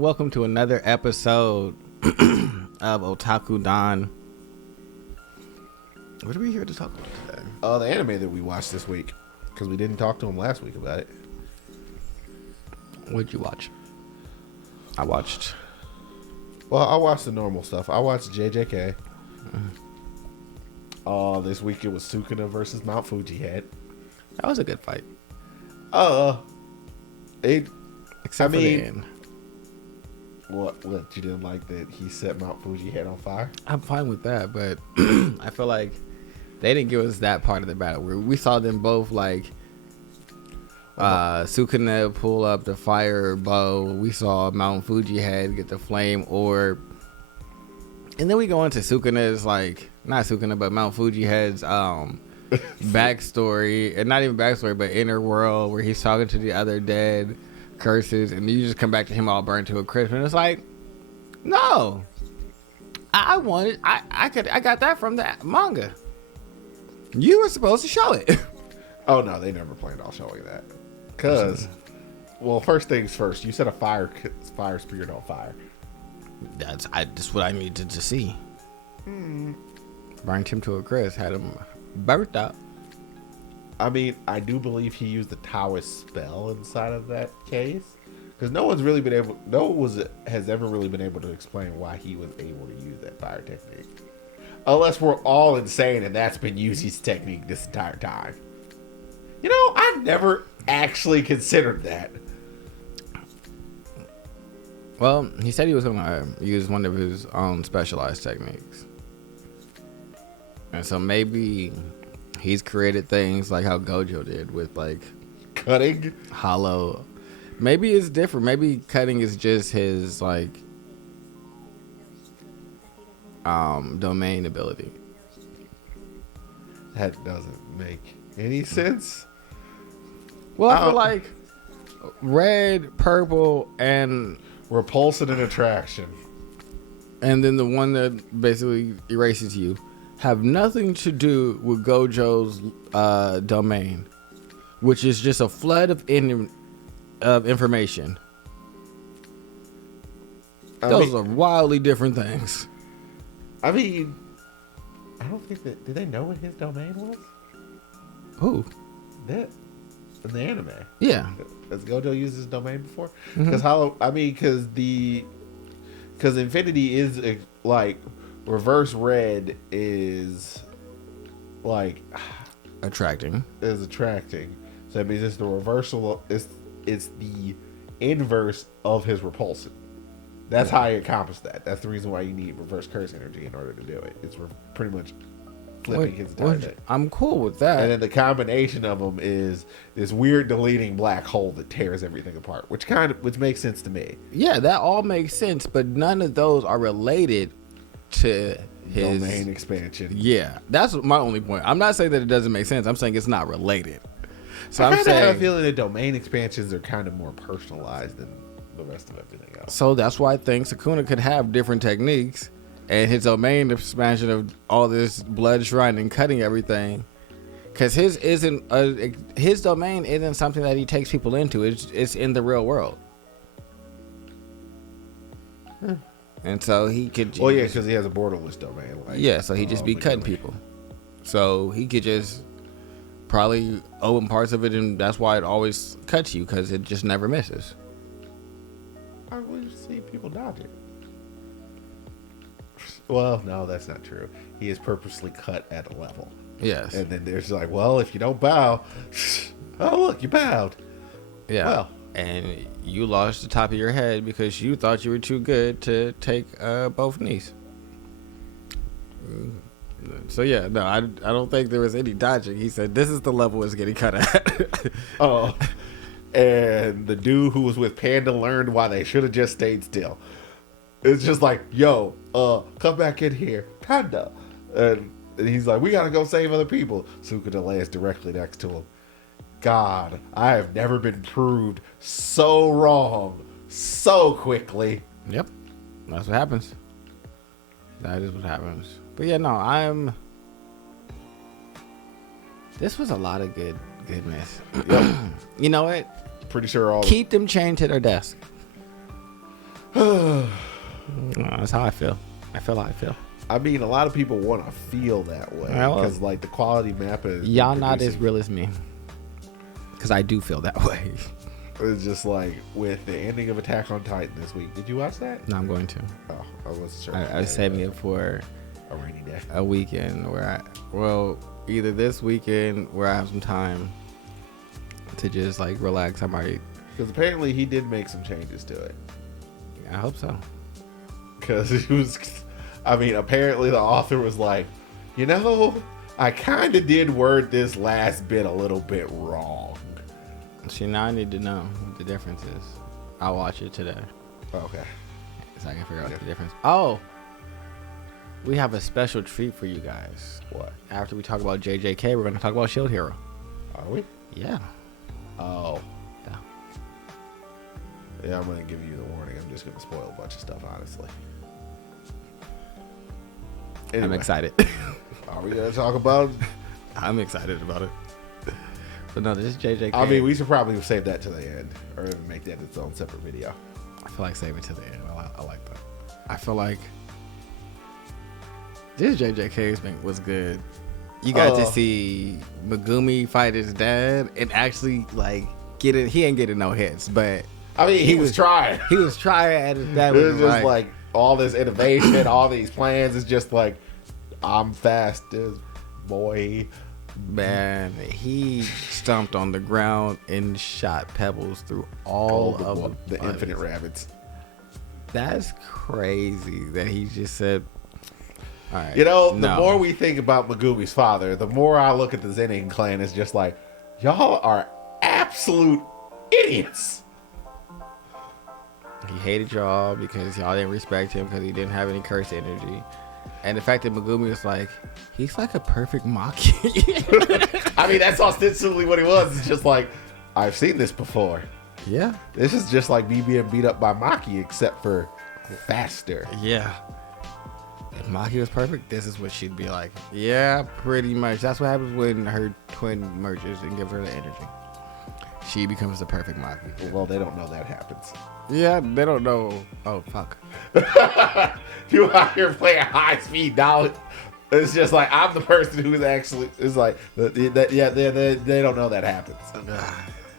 Welcome to another episode of Otaku Don. What are we here to talk about today? The anime that we watched this week, because we didn't talk to him last week about it. What'd you watch? I watched the normal stuff. I watched JJK. This week it was Sukuna versus Mount Fuji Head. That was a good fight. Except for the end. What you didn't like that he set Mount Fuji Head on fire? I'm fine with that, but I feel like they didn't give us that part of the battle where we saw them both like Sukuna pull up the fire bow. We saw Mount Fuji Head get the flame orb. And then we go into Sukuna's not Sukuna, but Mount Fuji Head's backstory, and not even backstory, but inner world where he's talking to the other dead curses, and you just come back to him all burnt to a crisp, and it's like, no, I got that from the manga. You were supposed to show it. Oh no, they never planned on showing that. Cause, well, first things first, you set a fire spirit on fire. That's what I needed to see. Burnt him to a crisp, had him burnt up. I mean, I do believe he used the Taoist spell inside of that case, because no one has ever really been able to explain why he was able to use that fire technique, unless we're all insane and that's been Yuzi's technique this entire time. You know, I've never actually considered that. Well, he said he was going to use one of his own specialized techniques. And so maybe he's created things like how Gojo did with cutting, hollow. Maybe it's different. Maybe cutting is just his domain ability. That doesn't make any sense. Well, I feel like red, purple, and repulsion and attraction, and then the one that basically erases you, have nothing to do with Gojo's domain, which is just a flood of information. Those are wildly different things. I mean, I don't think that... Did they know what his domain was? Who? That in the anime. Yeah. Has Gojo used his domain before? Mm-hmm. Because Infinity is reverse red is attracting. So that means it's the reversal. It's the inverse of his repulsion. That's how he accomplished that. That's the reason why you need reverse curse energy in order to do it. It's pretty much flipping his entire thing. I'm cool with that. And then the combination of them is this weird deleting black hole that tears everything apart, which makes sense to me. Yeah, that all makes sense, but none of those are related to his domain expansion. Yeah, that's my only point. I'm not saying that it doesn't make sense. I'm saying it's not related. So I have a feeling that domain expansions are kind of more personalized than the rest of everything else. So that's why I think Sukuna could have different techniques, and his domain expansion of all this blood shrine and cutting everything, because his domain isn't something that he takes people into. It's in the real world. And so he could... Well, yeah, because he has a borderless domain. So he just be cutting people. So he could just probably open parts of it, and that's why it always cuts you, because it just never misses. I would see people dodge it. Well, no, that's not true. He is purposely cut at a level. Yes. And then there's if you don't bow... Oh, look, you bowed. Yeah. Well... And you lost the top of your head because you thought you were too good to take both knees. So yeah, no, I don't think there was any dodging. He said, "This is the level it's getting cut at." Oh, and the dude who was with Panda learned why they should have just stayed still. It's just come back in here, Panda, and he's like, "We gotta go save other people." Sukuna lands directly next to him. God, I have never been proved so wrong so quickly. Yep, that's what happens. That is what happens. But yeah, no, this was a lot of goodness. Yep. You know what? Pretty sure keep them chained to their desk. That's how I feel. I feel how I feel. I mean, a lot of people want to feel that way because, like, the quality MAAPA. Y'all not as real as me, because I do feel that way. It's just like with the ending of Attack on Titan this week. Did you watch that? No, I'm going to. Oh, I wasn't sure. I was saving it for a rainy day, a weekend where either this weekend where I have some time to just like relax. I might, because apparently he did make some changes to it. I hope so. Because he was, I mean, apparently the author was like, I kind of did word this last bit a little bit wrong. See, now I need to know what the difference is. I'll watch it today. Okay. So I can figure out the difference. Oh, we have a special treat for you guys. What? After we talk about JJK, we're going to talk about Shield Hero. Are we? Yeah. Oh. Yeah. Yeah, I'm going to give you the warning. I'm just going to spoil a bunch of stuff, honestly. Anyway. I'm excited. Are we going to talk about? I'm excited about it. But no, this is JJK. I mean, we should probably save that to the end, or make that its own separate video. I feel like saving it to the end. I like that. I feel like this JJK was good. You got to see Megumi fight his dad and actually like get it. He ain't getting no hits, but I mean, he was trying. He was trying at his dad. It was just like all this innovation, all these plans. It's just like, I'm fastest, boy. Man, he stomped on the ground and shot pebbles through all of the infinite rabbits. That's crazy that he just said, all right. The more we think about Megumi's father, the more I look at the Zenin clan as just like, y'all are absolute idiots. He hated y'all because y'all didn't respect him because he didn't have any curse energy. And the fact that Megumi was like, he's like a perfect Maki. I mean, that's ostensibly what he was. It's just like, I've seen this before. Yeah. This is just like me being beat up by Maki, except for faster. Yeah. If Maki was perfect, this is what she'd be like. Yeah, pretty much. That's what happens when her twin merges and gives her the energy. She becomes the perfect Maki. Well, they don't know that happens. Yeah, they don't know. Oh, fuck. You out here playing high speed knowledge. It's just like, I'm the person who's actually, it's like, they don't know that happens.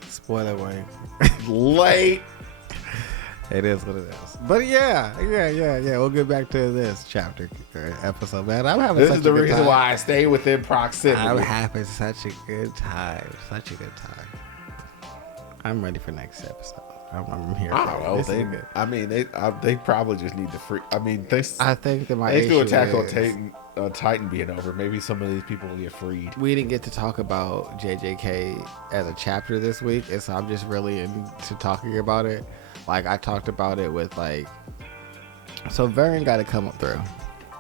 Spoiler warning. Late. It is what it is. But yeah. We'll get back to this chapter episode, man. I'm having This is the reason why I stay within proximity. I'm having such a good time. I'm ready for next episode. I'm here. I don't know. They probably just need to free. I mean, I think that my issue Attack on Titan being over, maybe some of these people will get freed. We didn't get to talk about JJK as a chapter this week, and so I'm just really into talking about it. Like, I talked about it with like, so Varian got to come up through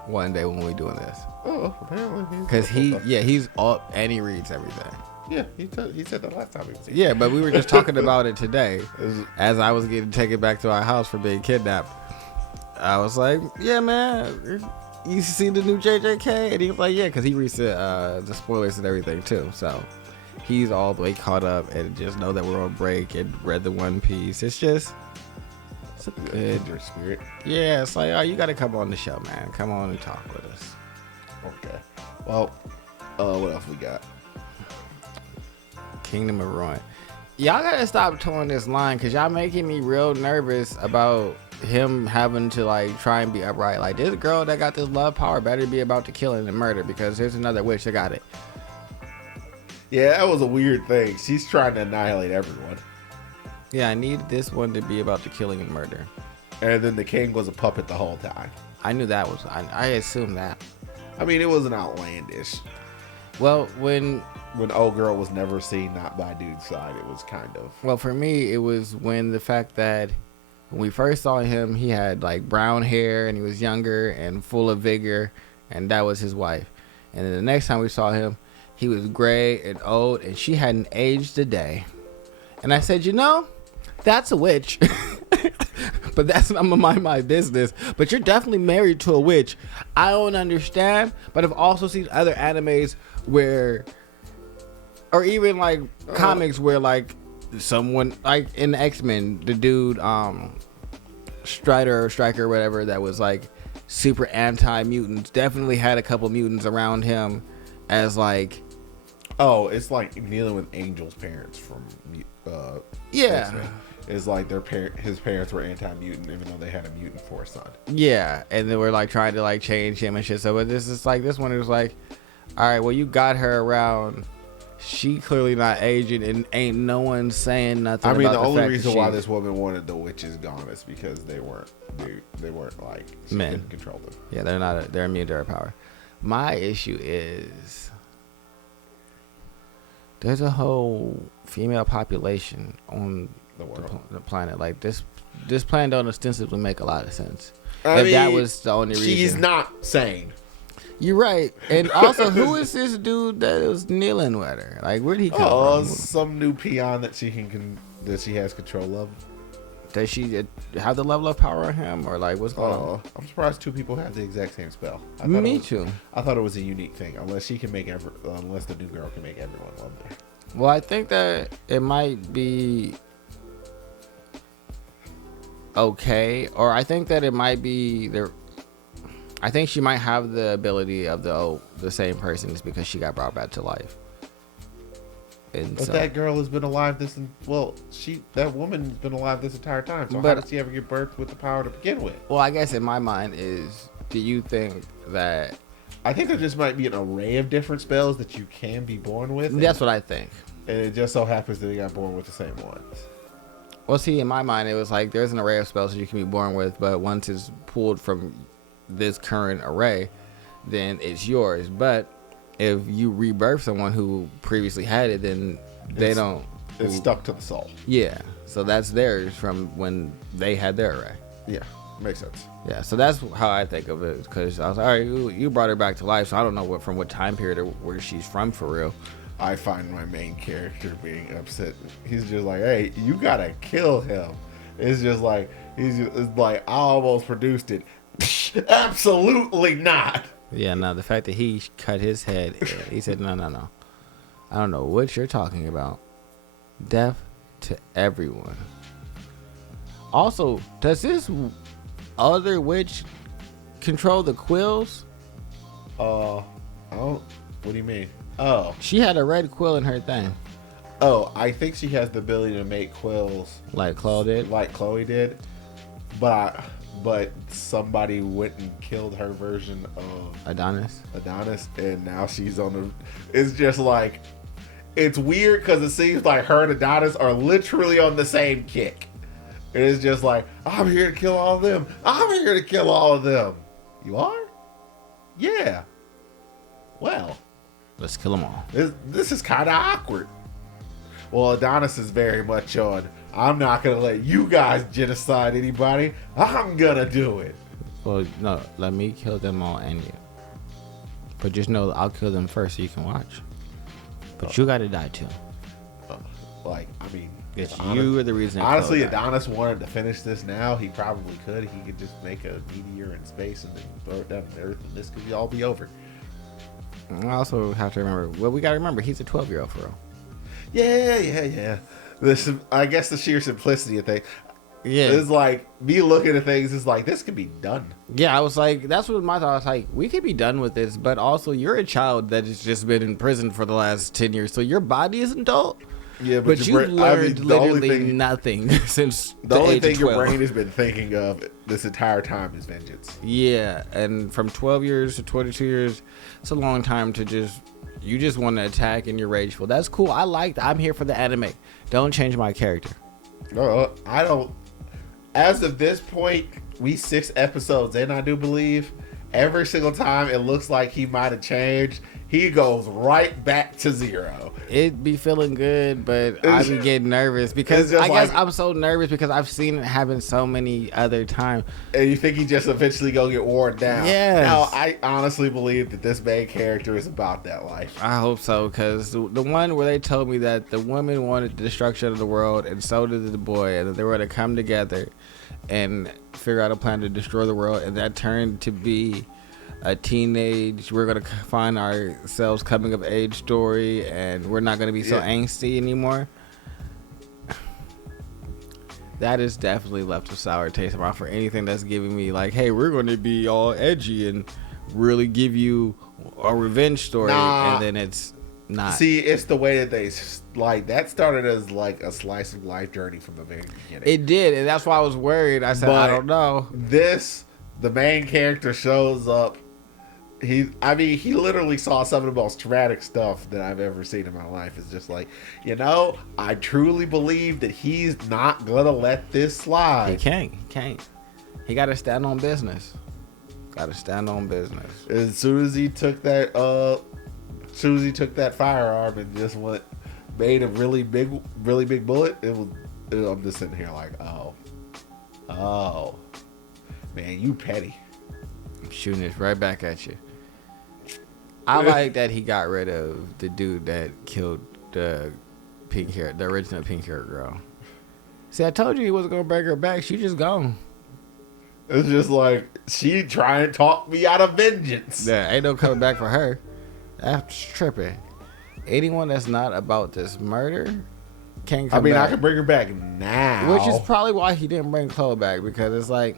one day when we're doing this. Oh, apparently. Because he's up and he reads everything. Yeah, he said that last time he was here. Yeah, but we were just talking about it today as I was getting taken back to our house for being kidnapped. I was like, yeah, man, you see the new JJK? And he was like, yeah, because he reads the spoilers and everything too. So he's all the way caught up and just know that we're on break and read the One Piece. It's a good spirit. Yeah, it's like, oh, you got to come on the show, man. Come on and talk with us. Okay. Well, what else we got? Kingdom of Ruin. Y'all gotta stop towing this line because y'all making me real nervous about him having to like try and be upright. Like, this girl that got this love power better be about to kill and murder because there's another witch that got it. Yeah, that was a weird thing. She's trying to annihilate everyone. Yeah, I need this one to be about the killing and murder. And then the king was a puppet the whole time. I knew that was. I assumed that. I mean, it wasn't outlandish. Well, when old girl was never seen not by dude's side, it was kind of. Well, for me, it was when the fact that when we first saw him, he had like brown hair and he was younger and full of vigor, and that was his wife. And then the next time we saw him, he was gray and old, and she hadn't aged a day. And I said, that's a witch. But that's, I'm gonna mind my business. But you're definitely married to a witch. I don't understand, but I've also seen other animes where, or even like comics where like someone, like in X-Men, the dude, Strider or Striker or whatever that was like super anti-mutants, definitely had a couple mutants around him as like, oh, it's like dealing with Angel's parents from yeah, X-Men. It's like his parents were anti-mutant even though they had a mutant for a son. yeah, and they were like trying to like change him and shit. So but this is like, this one was like, all right, well, you got her around, she clearly not aging, and ain't no one saying nothing. I mean, about the only fact reason that why this woman wanted the witches gone is because they weren't like, she men. couldn't control them. Yeah, they're not. They're immune to her power. My issue is there's a whole female population on The world. the planet. Like this planet don't ostensibly make a lot of sense. I mean, that was the only reason. She's not sane. You're right. And also, who is this dude that was kneeling with her? Like, where'd he come from? Some new peon that she has control of. Does she have the level of power on him, or like what's going on? I'm surprised two people have the exact same spell. Me too. I thought it was a unique thing, unless she can make unless the new girl can make everyone love her. Well, I think that it might be okay, or I think that it might be there. I think she might have the ability of the same person just because she got brought back to life. And But so, that girl has been alive that woman's been alive this entire time. So how did she ever get birthed with the power to begin with? well, I guess in my mind is, do you think that? I think there just might be an array of different spells that you can be born with. That's what I think. And it just so happens that they got born with the same ones. Well, see, in my mind, it was like there's an array of spells that you can be born with, but once it's pulled from this current array, then it's yours. But if you rebirth someone who previously had it, then It's stuck to the soul. Yeah, so that's theirs from when they had their array. Yeah, makes sense. Yeah, so that's how I think of it, because I was like, all right, you brought her back to life, so I don't know from what time period or where she's from for real. I find my main character being upset. He's just like, hey, you gotta kill him. It's just like, it's like, I almost produced it. Absolutely not. Yeah, no, the fact that he cut his head, he said, no. I don't know what you're talking about. Death to everyone. Also, does this other witch control the quills? I don't, what do you mean? Oh. She had a red quill in her thing. Oh, I think she has the ability to make quills. Like Chloe did? Like Chloe did. But somebody went and killed her version of Adonis, and now she's on the... It's just like... It's weird because it seems like her and Adonis are literally on the same kick. And it's just like, I'm here to kill all of them. I'm here to kill all of them. You are? Yeah. Well... let's kill them all. This is kind of awkward. Well, Adonis is very much on, I'm not going to let you guys genocide anybody. I'm going to do it. Well, no, let me kill them all and you. But just know I'll kill them first so you can watch. But you got to die too. I mean... It's you are the reason. Honestly, Adonis wanted to finish this now. He probably could. He could just make a meteor in space and then throw it down to Earth and this could all be over. I also have to remember, well, we got to remember, he's a 12-year-old for real. Yeah. I guess the sheer simplicity of things. Yeah. It's like, me looking at things is like, this could be done. Yeah, I was like, that's what my thought was like, we could be done with this, but also you're a child that has just been in prison for the last 10 years, so your body is an adult. Yeah, but you've learned literally nothing since the only age thing of 12. your brain has been thinking of this entire time is vengeance. Yeah, and from 12 years to 22 years, it's a long time to you just want to attack and you're rageful. That's cool. I'm here for the anime. Don't change my character. No, I don't. As of this point, we 6 episodes in, I do believe. Every single time it looks like he might have changed, he goes right back to 0. It be feeling good, but I be getting nervous because I guess I'm so nervous because I've seen it happen so many other times. And you think he just eventually gonna get worn down? Yes. Now, I honestly believe that this main character is about that life. I hope so, because the one where they told me that the woman wanted the destruction of the world and so did the boy, and that they were going to come together and figure out a plan to destroy the world, and that turned to be a teenage, we're going to find ourselves coming of age story, and we're not going to be so angsty anymore. that is definitely left a sour taste in my mouth for anything that's giving me like, hey, we're going to be all edgy and really give you a revenge story, and then it's not. See, it's the way that they like that started as like a slice of life journey from the very beginning. It did, and that's why I was worried. I said, I don't know. The main character shows up. He literally saw some of the most traumatic stuff that I've ever seen in my life. It's just like, I truly believe that he's not gonna let this slide. He can't. He got to stand on business. As soon as he took that firearm and just made a really big bullet, I'm just sitting here like, oh, man, you petty. I'm shooting this right back at you. I like that he got rid of the dude that killed the original pink hair girl. See, I told you he wasn't gonna bring her back. She just gone. It's just like she trying to talk me out of vengeance. Yeah, ain't no coming back for her. That's tripping. Anyone that's not about this murder can't come back. I can bring her back now. Which is probably why he didn't bring Chloe back, because it's like,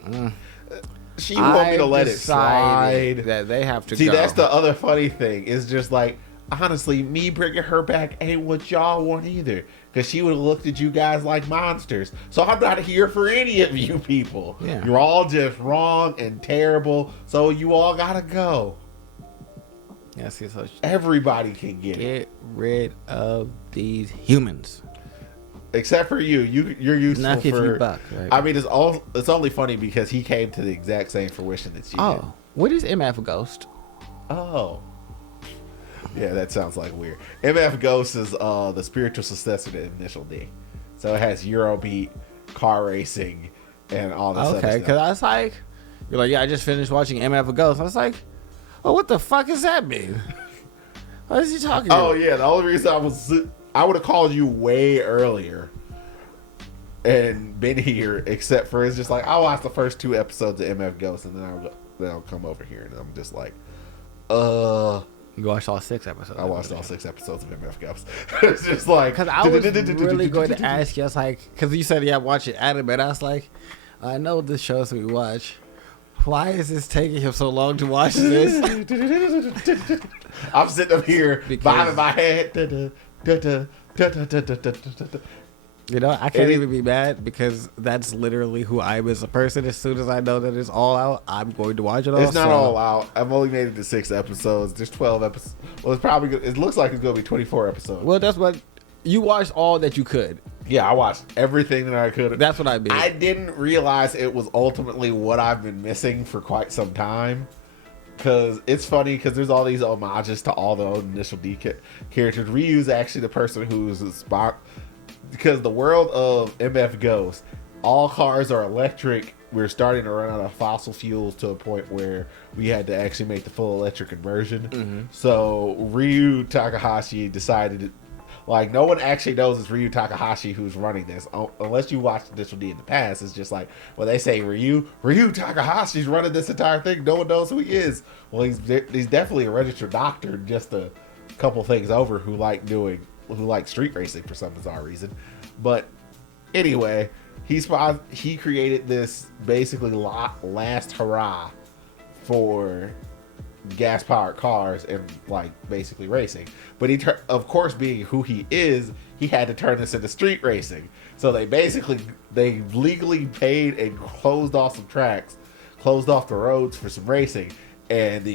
she want me to let it slide. That they have to See, go. that's the other funny thing. It's just like, honestly, me bringing her back ain't what y'all want either. Because she would have looked at you guys like monsters. So I'm not here for any of you people. Yeah. You're all just wrong and terrible. So you all gotta go. Yeah, see, so everybody can get rid of these humans. Except for you. You're useful not if for... you buck, right? It's only funny because he came to the exact same fruition that you did. Oh, what is MF Ghost? Oh. Yeah, that sounds like weird. MF Ghost is the spiritual successor to Initial D. So it has Eurobeat, car racing, and all this other stuff. Okay, because I was like, you're like, yeah, I just finished watching MF Ghost. I was like, oh, what the fuck does that mean? What is he talking about? Oh, yeah, the only reason I would have called you way earlier and been here, except for it's just like, I'll watch the first 2 episodes of MF Ghost, and then I'll come over here, and I'm just like, You watched all 6 episodes. I watched all 6 episodes of MF Ghost. It's just like... Because I was really going to ask you, I was like... Because you said, yeah, watch it anime. And I was like, I know this shows we watch. Why is this taking him so long to watch this? I'm sitting up here, bobbing my head. You know, I can't even be mad because that's literally who I am as a person. As soon as I know that it's all out, I'm going to watch it all. It's not all out. I've only made it to 6 episodes. There's 12 episodes. Well, it's probably good. It looks like it's going to be 24 episodes. Well, that's what you watched all that you could. Yeah, I watched everything that I could. That's what I mean. I didn't realize it was ultimately what I've been missing for quite some time. Because it's funny because there's all these homages to all the old Initial D characters. Ryu's actually the person who's a spot. Because the world of MF Ghost, all cars are electric. We're starting to run out of fossil fuels to a point where we had to actually make the full electric conversion. Mm-hmm. So Ryu Takahashi decided, no one actually knows it's Ryu Takahashi who's running this. Unless you watched Initial D in the past, it's just like, when they say Ryu Takahashi's running this entire thing. No one knows who he is. Well, he's definitely a registered doctor, just a couple things over who like street racing for some bizarre reason. But anyway, he created this basically last hurrah for gas powered cars and basically racing. But he of course, being who he is, he had to turn this into street racing. So they legally paid and closed off some tracks, closed off the roads for some racing. And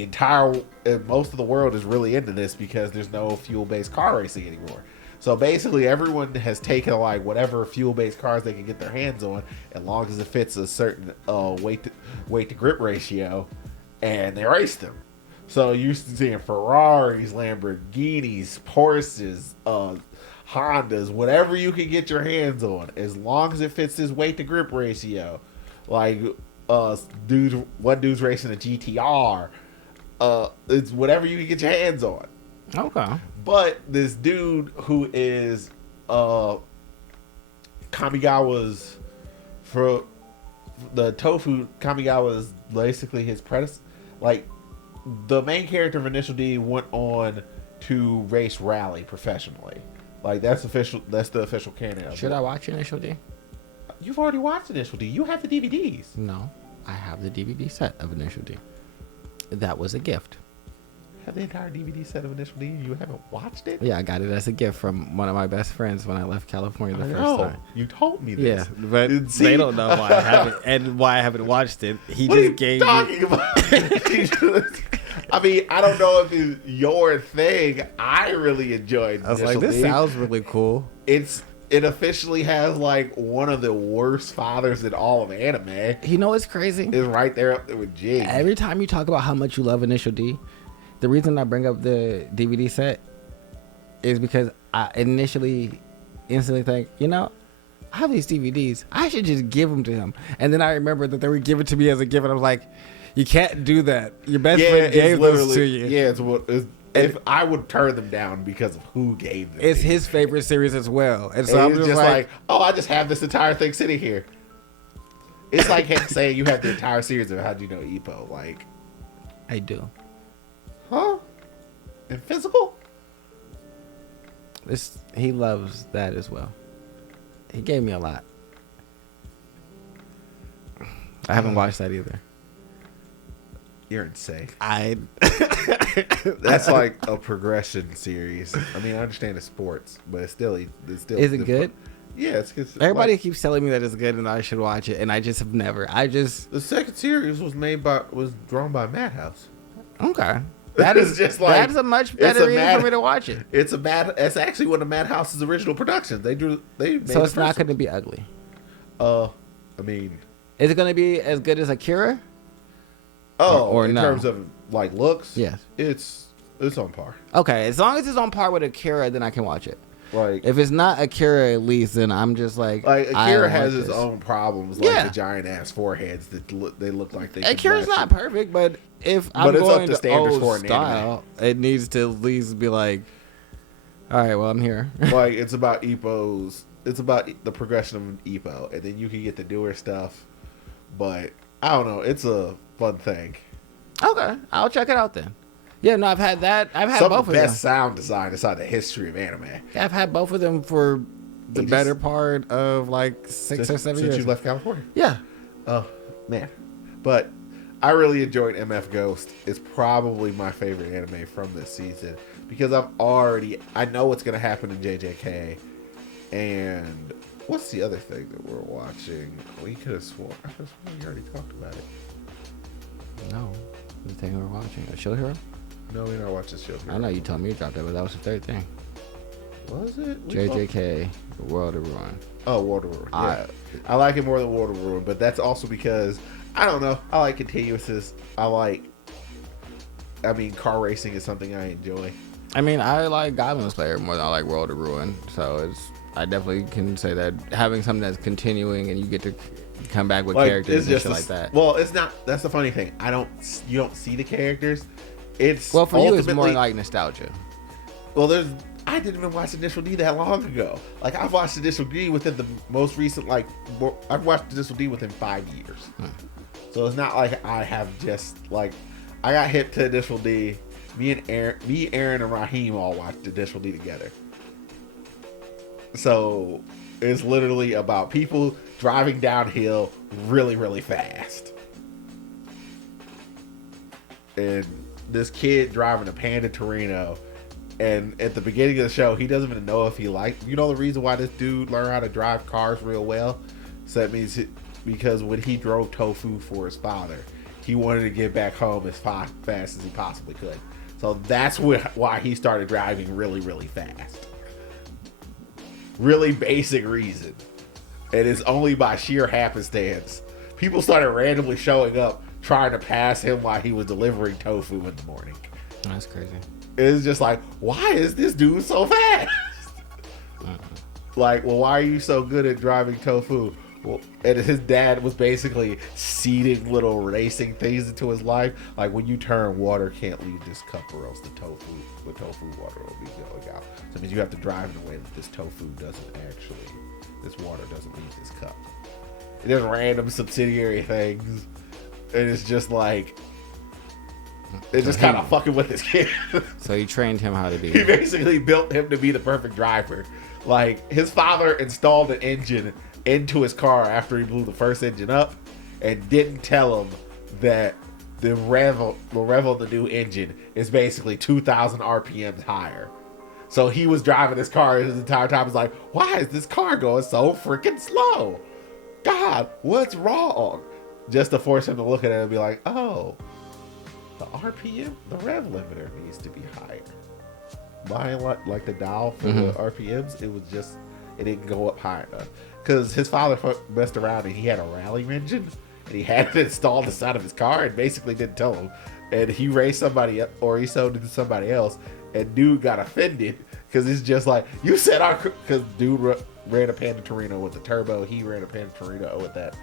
most of the world is really into this because there's no fuel-based car racing anymore. So basically everyone has taken whatever fuel-based cars they can get their hands on, as long as it fits a certain weight to grip ratio, and they race them. So you're seeing Ferraris, Lamborghinis, Porsches, Hondas, whatever you can get your hands on, as long as it fits this weight to grip ratio. One dude's racing a GTR. It's whatever you can get your hands on. Okay. But this dude who is Kamigawa's, for the Tofu, Kamigawa's basically his predecessor. The main character of Initial D went on to race rally professionally. That's official. That's the official canon. Should I watch Initial D? You've already watched Initial D. You have the DVDs. No, I have the DVD set of Initial D. That was a gift. You have the entire DVD set of Initial D and you haven't watched it? Yeah, I got it as a gift from one of my best friends when I left California the first time. You told me this. Yeah, but they don't know why I haven't and why I haven't watched it. He What just are you gave talking me. about? I mean, I don't know if it's your thing. I really enjoyed I was like, Initial this D. sounds really cool. It officially has like one of the worst fathers in all of anime. You know what's crazy? It's right there up there with Jing. Every time you talk about how much you love Initial D, the reason I bring up the DVD set is because I instantly think, I have these DVDs. I should just give them to him. And then I remember that they were given to me as a gift, and I was like, you can't do that. Your best friend gave those to you. Yeah, if I would turn them down because of who gave them. It's his favorite series as well. And so and I'm it's just like, oh, I just have this entire thing sitting here. It's like him saying you have the entire series of How'd You Know Ippo. Like, I do. huh? In physical? He loves that as well. He gave me a lot. I haven't watched that either. You're insane. That's That's like a progression series. I mean, I understand it's sports, but it's still. Is it good? Yeah, it's good. Everybody keeps telling me that it's good and I should watch it, and I just have never. The second series was drawn by Madhouse. Okay. That is just like that's a much better reason for me to watch it. It's actually one of Madhouse's original productions. They made So it's not going to be ugly. I mean, is it going to be as good as Akira? or in no? terms of like looks, Yes. it's on par. Okay, as long as it's on par with Akira, then I can watch it. Like, if it's not Akira, at least, then I'm just like Akira has its own problems, like Yeah. the giant ass foreheads that look like they. Akira's could not perfect, but if I'm it's going up to to standards old for an style, it needs to at least be like, all right, well, I'm here. Like, it's about Ippo's. It's about the progression of Ippo, and then you can get the newer stuff. But I don't know. It's a fun thing. Okay, I'll check it out then. Yeah, no, I've had that. I've had Some both of of the them. best sound design inside the history of anime. Yeah, I've had both of them for the better part of like 6 or 7 years. Since you left California. Yeah. Oh, man. But I really enjoyed MF Ghost. It's probably my favorite anime from this season because I know what's going to happen in JJK. And what's the other thing that we're watching? We could have sworn we already talked about it. No, the thing we're watching, a show hero. No, we're not watching Show Hero. I know you told me you dropped it, but that was the third thing. Was it? JJK, World of Ruin. Oh, World of Ruin. Yeah. I like it more than World of Ruin, but that's also because I don't know. I like continuouses. Car racing is something I enjoy. I mean, I like Goblin Slayer more than I like World of Ruin, so I definitely can say that having something that's continuing and you get to come back with characters and shit like that. Well, it's not. That's the funny thing. You don't see the characters. For you, it's more like nostalgia. Well, I didn't even watch Initial D that long ago. Like, I've watched Initial D within the most recent, I've watched Initial D within 5 years. So it's not like I have just, I got hip to Initial D. Me, Aaron, and Raheem all watched Initial D together. So it's literally about people driving downhill really, really fast. And this kid driving a Panda Torino, and at the beginning of the show, he doesn't even know if he the reason why this dude learned how to drive cars real well? So that means because when he drove tofu for his father, he wanted to get back home as fast as he possibly could. So that's why he started driving really, really fast. Really basic reason. And it's only by sheer happenstance. People started randomly showing up trying to pass him while he was delivering tofu in the morning. That's crazy. It's just like, why is this dude so fast? Why are you so good at driving tofu? Well, and his dad was basically seeding little racing things into his life. Like, when you turn, water can't leave this cup or else the tofu water will be going out. So it means you have to drive in a way that this water doesn't leave this cup. And there's random subsidiary things. And it's just like, it's just kind of fucking with this kid. So he trained him how to be. He basically built him to be the perfect driver. Like, his father installed an engine into his car after he blew the first engine up, and didn't tell him that the rev of the new engine is basically 2,000 RPMs higher. So he was driving his car his entire time. He's like, why is this car going so freaking slow? God, what's wrong? Just to force him to look at it and be like, oh, the RPM, the rev limiter needs to be higher. Why, like the dial for the RPMs, it didn't go up high enough. Because his father messed around and he had a rally engine and he had it installed inside of his car and basically didn't tell him. And he raced somebody up, or he sold it to somebody else, and dude got offended because it's just like, you said because dude ran a Panda Torino with the turbo, he ran a Panda Torino with that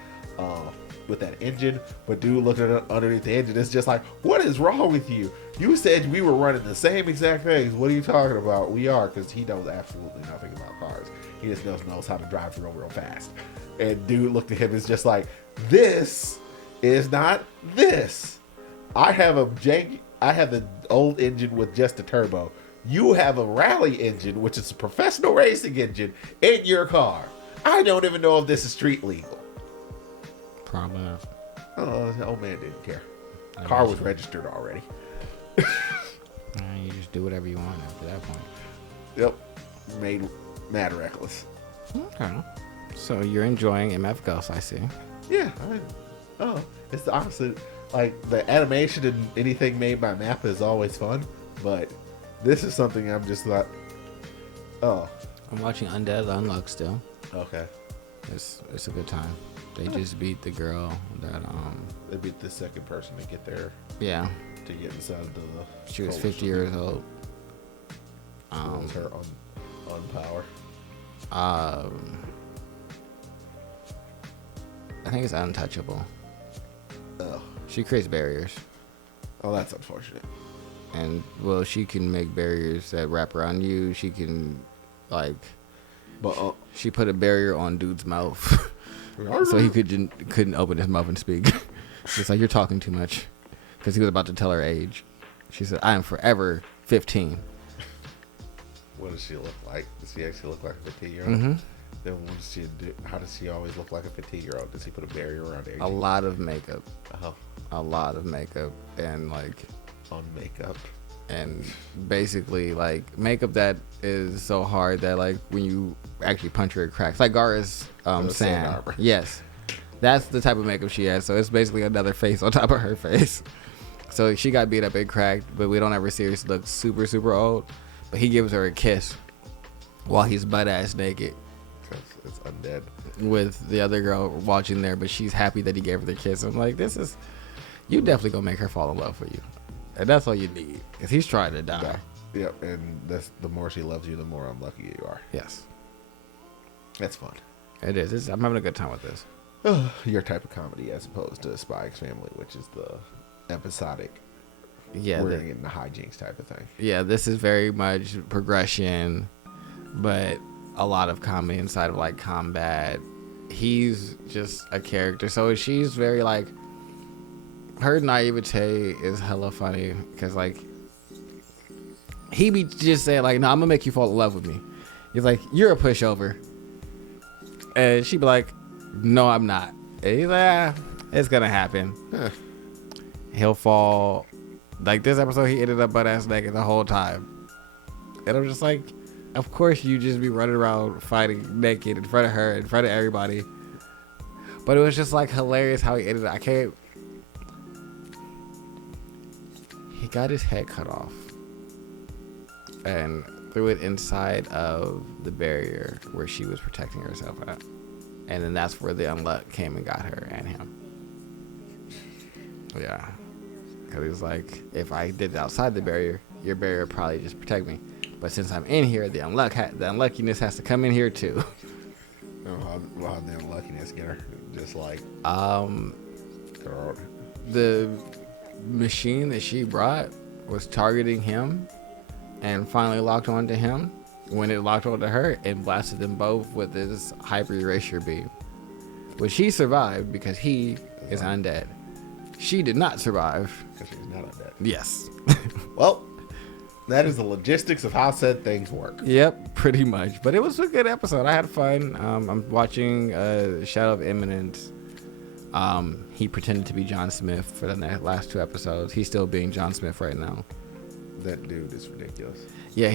engine, but dude looked at it underneath the engine. It's just like, what is wrong with you? You said we were running the same exact things. What are you talking about? We are, because he knows absolutely nothing about cars. He just knows how to drive real fast. And dude looked at him and is just like, this is not this. I have the old engine with just a turbo. You have a rally engine, which is a professional racing engine, in your car. I don't even know if this is street legal. Probably not. Oh, the old man didn't care. Car was registered already. You just do whatever you want after that point. Yep. Made mad reckless. Okay. So you're enjoying MF Ghost, I see. Yeah. It's the opposite. Like, the animation and anything made by MAAPA is always fun, but this is something I'm just like, oh. I'm watching Undead Unluck still. Okay. It's a good time. They just beat the girl that They beat the second person to get there. Yeah. To get inside the. She was 50 years old. What was her on power? I think it's untouchable. Oh. She creates barriers. Oh, that's unfortunate. And well, she can make barriers that wrap around you. She can, like, but she put a barrier on dude's mouth, so he couldn't open his mouth and speak. She's like, you're talking too much, because he was about to tell her age. She said, I am forever 15. What does she look like? Does she actually look like a 15-year-old? Mm-hmm. Then what does she do? How does she always look like a 15-year-old? Does he put a barrier around age? A lot of makeup. Oh. A lot of makeup and like. On makeup. And basically like makeup that is so hard that like when you actually punch her it cracks. Like Gara's sand. Yes. That's the type of makeup she has. So it's basically another face on top of her face. So she got beat up and cracked, but we don't ever see her look super, super old. But he gives her a kiss while he's butt ass naked. It's undead. With the other girl watching there, but she's happy that he gave her the kiss. I'm like, you definitely gonna make her fall in love with you. And that's all you need, because he's trying to die. Yep, and that's the more she loves you, the more unlucky you are. Yes. That's fun. It is. I'm having a good time with this. Your type of comedy as opposed to Spy X Family, which is the episodic, yeah, we're getting the hijinks type of thing. Yeah, this is very much progression, but a lot of comedy inside of like combat. He's just a character. So she's very like, her naivete is hella funny because like he be just saying like, no, I'm gonna make you fall in love with me. He's like, you're a pushover, and she be like, no, I'm not. And he's like, it's gonna happen. He'll fall. Like this episode, he ended up butt ass naked the whole time, and I'm just like, of course you just be running around fighting naked in front of her, in front of everybody. But it was just like hilarious how he ended up. I can't. He got his head cut off and threw it inside of the barrier where she was protecting herself at. And then that's where the unluck came and got her and him. Yeah. Because he was like, if I did it outside the barrier, your barrier would probably just protect me. But since I'm in here, the unluckiness has to come in here too. How the unluckiness get her? Just like... The machine that she brought was targeting him and finally locked onto him. When it locked onto her, it blasted them both with his hyper erasure beam, which he survived because he is undead. She did not survive because she's not undead. Yes. Well, That is the logistics of how said things work. Yep, pretty much. But it was a good episode. I had fun. I'm watching Shadow of Imminence. He pretended to be John Smith for the last 2 episodes. He's still being John Smith right now. That dude is ridiculous. Yeah,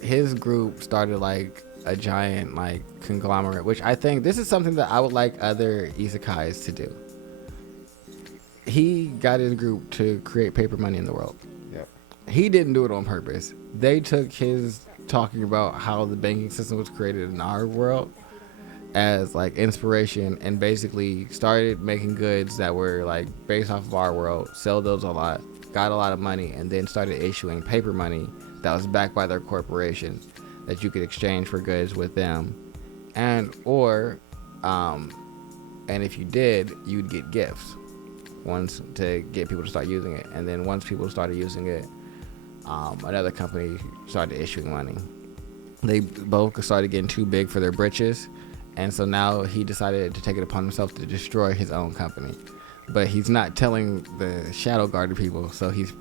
his group started like a giant like conglomerate, which I think this is something that I would like other isekais to do. He got his group to create paper money in the world. Yep. He didn't do it on purpose. They took his talking about how the banking system was created in our world as like inspiration, and basically started making goods that were like based off of our world, sell those a lot, got a lot of money, and then started issuing paper money that was backed by their corporation that you could exchange for goods with them, and if you did, you'd get gifts once to get people to start using it. And then once people started using it, another company started issuing money. They both started getting too big for their britches, and so now he decided to take it upon himself to destroy his own company. But he's not telling the Shadow Garden people, so he's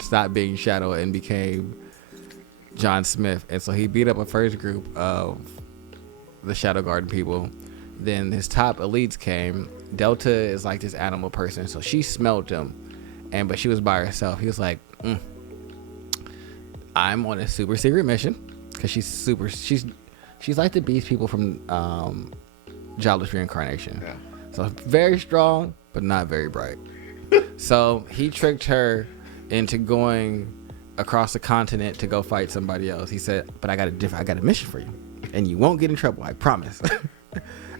stopped being Shadow and became John Smith. And so he beat up a first group of the Shadow Garden people. Then his top elites came. Delta is like this animal person, so she smelled him, but she was by herself. He was like, I'm on a super secret mission, because she's like the beast people from Jobless Reincarnation. Yeah. So very strong, but not very bright. So he tricked her into going across the continent to go fight somebody else. He said, but I got a mission for you, and you won't get in trouble, I promise.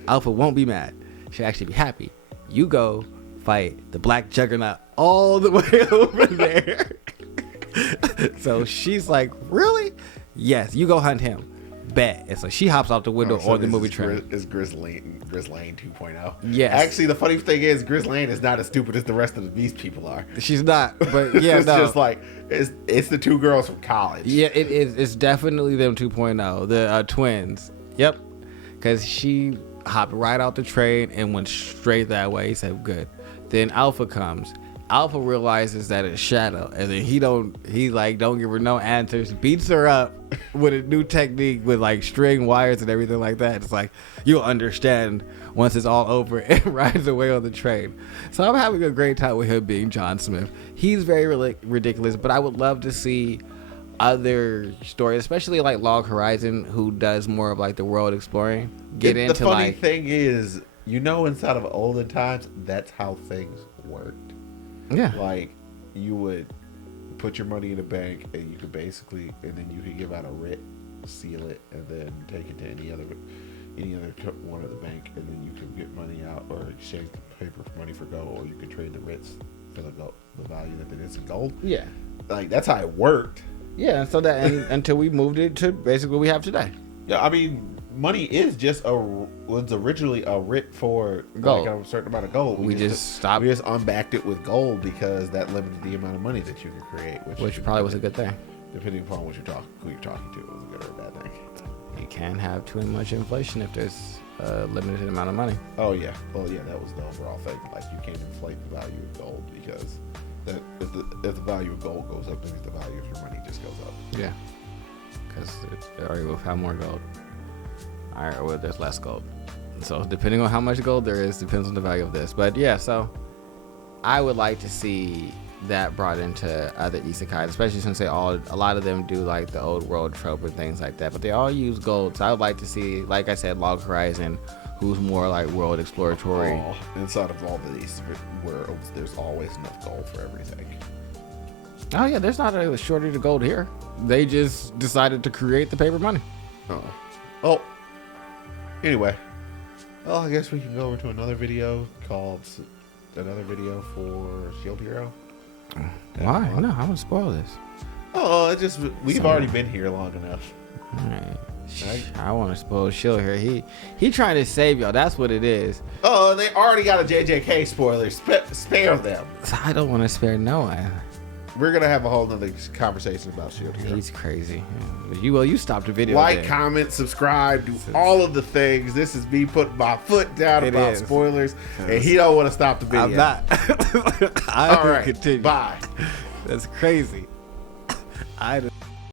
Alpha won't be mad. She'll actually be happy. You go fight the Black Juggernaut all the way over there. So she's like, really? Yes, you go hunt him. Bet. And so she hops out the window on the movie train. Is Grislane 2.0. Yes. Actually, the funny thing is, Grislane is not as stupid as the rest of the Beast people are. She's not, but yeah, it's just like, it's the 2 girls from college. Yeah, it is. It's definitely them 2.0, the twins. Yep. Because she hopped right out the train and went straight that way. He said, good. Then Alpha comes. Alpha realizes that it's Shadow, and then he don't give her no answers, beats her up with a new technique with like string wires and everything like that. It's like, you'll understand once it's all over, and rides away on the train. So I'm having a great time with him being John Smith. He's very ridiculous, but I would love to see other stories, especially like Log Horizon, who does more of like the world exploring. The funny thing is, inside of olden times, that's how things worked. Yeah. Like, you would put your money in a bank, and you could basically, and then you could give out a writ, seal it, and then take it to any other one of the bank, and then you could get money out or exchange the paper for money for gold, or you could trade the writs for the value that it is in gold. Yeah. Like, that's how it worked. Yeah, so that until we moved it to basically what we have today. Yeah, I mean, money is just was originally a writ for gold. Like a certain amount of gold. We just stopped. We just unbacked it with gold because that limited the amount of money that you could create, which probably was a good thing. Depending upon who you're talking to, it was a good or a bad thing. You can't have too much inflation if there's a limited amount of money. Oh yeah, that was the overall thing. Like, you can't inflate the value of gold, because that if the value of gold goes up, then the value of your money just goes up. Yeah, because it already will have more gold. All right, well, there's less gold. So depending on how much gold there is, depends on the value of this. But yeah, so I would like to see that brought into other isekais, especially since a lot of them do like the old world trope and things like that. But they all use gold, so I would like to see, like I said, Log Horizon, who's more like world exploratory. Oh, inside of all these worlds, there's always enough gold for everything. Oh yeah, there's not a shortage of gold here. They just decided to create the paper money. Oh. Anyway, well, I guess we can go over to another video for Shield Hero. Why? No, I won't spoil this. Oh, we've already been here long enough. All right. I want to spoil Shield here. He trying to save y'all. That's what it is. Oh, they already got a JJK spoiler. Spare them. I don't want to spare no one. We're gonna have a whole nother conversation about Shield Hero. He's crazy. You stopped the video. Like, comment, subscribe, do all of the things. This is me putting my foot down about spoilers, and he don't want to stop the video. I'm not. All right, continue. Bye. That's crazy. I